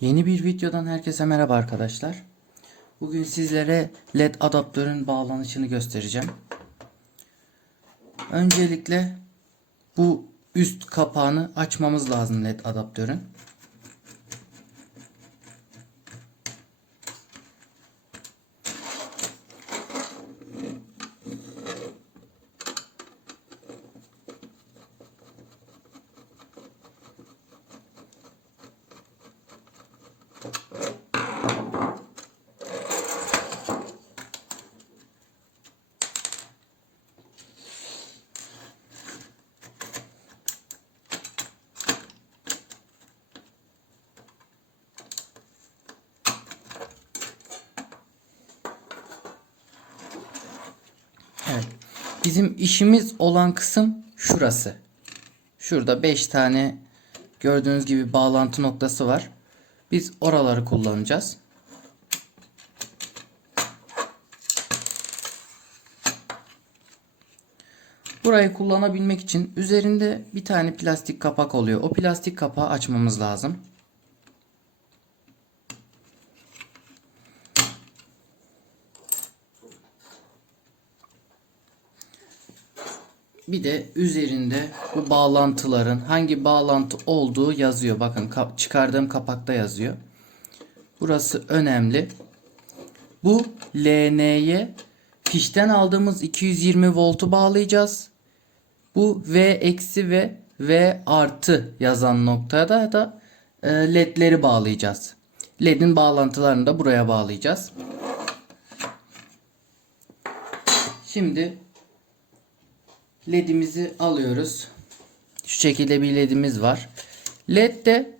Yeni bir videodan herkese merhaba arkadaşlar. Bugün sizlere LED adaptörün bağlanışını göstereceğim. Öncelikle bu üst kapağını açmamız lazım LED adaptörün. Evet. Bizim işimiz olan kısım şurası. Şurada 5 tane gördüğünüz gibi bağlantı noktası var. Biz oraları kullanacağız. Burayı kullanabilmek için üzerinde bir tane plastik kapak oluyor. O plastik kapağı açmamız lazım. Bir de üzerinde bu bağlantıların hangi bağlantı olduğu yazıyor. Bakın kap- çıkardığım kapakta yazıyor. Burası önemli. Bu LN'ye fişten aldığımız 220 voltu bağlayacağız. Bu V eksi ve V artı yazan noktada da e, ledleri bağlayacağız. Ledin bağlantılarını da buraya bağlayacağız. Şimdi ledimizi alıyoruz. Şu şekilde bir ledimiz var. Ledde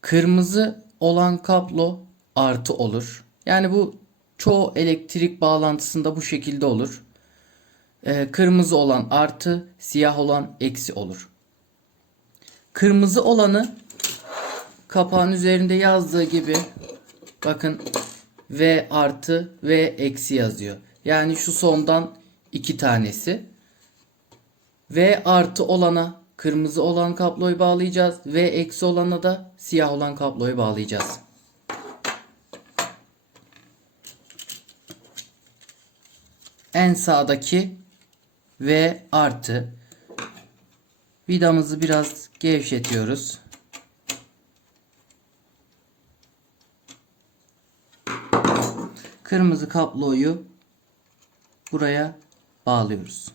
kırmızı olan kablo artı olur. Yani bu çoğu elektrik bağlantısında bu şekilde olur. Ee, kırmızı olan artı, siyah olan eksi olur. Kırmızı olanı kapağın üzerinde yazdığı gibi bakın V artı V eksi yazıyor. Yani şu sondan iki tanesi. V artı olana kırmızı olan kabloyu bağlayacağız. V eksi olana da siyah olan kabloyu bağlayacağız. En sağdaki V artı. Vidamızı biraz gevşetiyoruz. Kırmızı kabloyu buraya bağlıyoruz.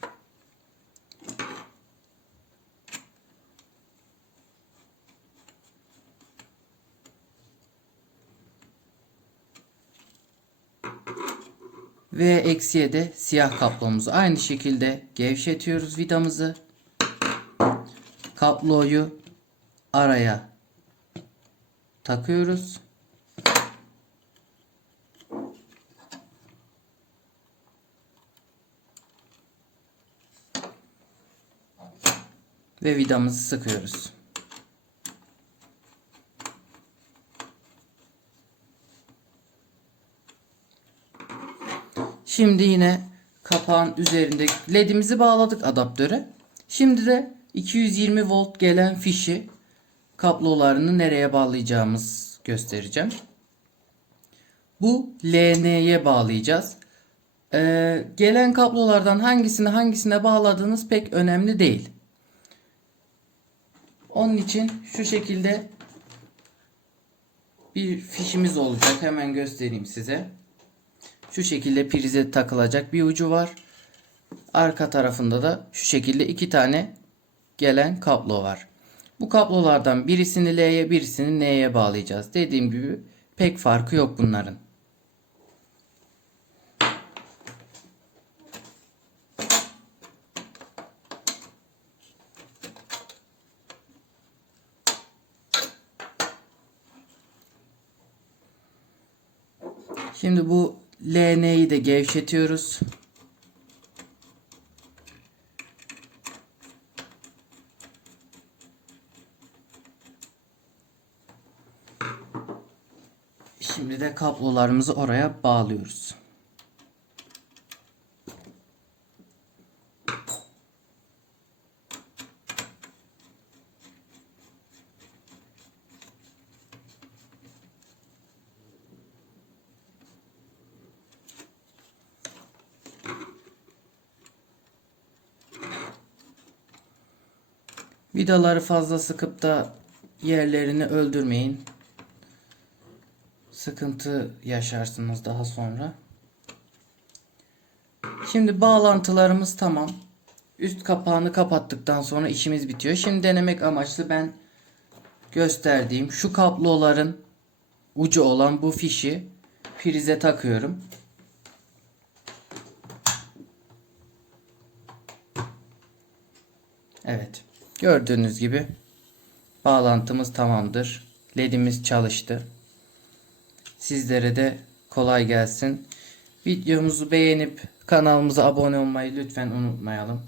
Ve eksiye de siyah kablomuzu aynı şekilde gevşetiyoruz vidamızı. Kabloyu araya takıyoruz. Ve vidamızı sıkıyoruz. Şimdi yine kapağın üzerinde ledimizi bağladık adaptöre. Şimdi de 220 volt gelen fişi kablolarını nereye bağlayacağımız göstereceğim. Bu LN'ye bağlayacağız. Ee, gelen kablolardan hangisini hangisine bağladığınız pek önemli değil. Onun için şu şekilde bir fişimiz olacak. Hemen göstereyim size. Şu şekilde prize takılacak bir ucu var. Arka tarafında da şu şekilde iki tane gelen kablo var. Bu kablolardan birisini L'ye birisini N'ye bağlayacağız. Dediğim gibi pek farkı yok bunların. Şimdi bu LN'yi de gevşetiyoruz. Şimdi de kablolarımızı oraya bağlıyoruz. Vidaları fazla sıkıp da yerlerini öldürmeyin. Sıkıntı yaşarsınız daha sonra. Şimdi bağlantılarımız tamam. Üst kapağını kapattıktan sonra işimiz bitiyor. Şimdi denemek amaçlı ben gösterdiğim şu kabloların ucu olan bu fişi prize takıyorum. Evet. Gördüğünüz gibi bağlantımız tamamdır. LED'imiz çalıştı. Sizlere de kolay gelsin. Videomuzu beğenip kanalımıza abone olmayı lütfen unutmayalım.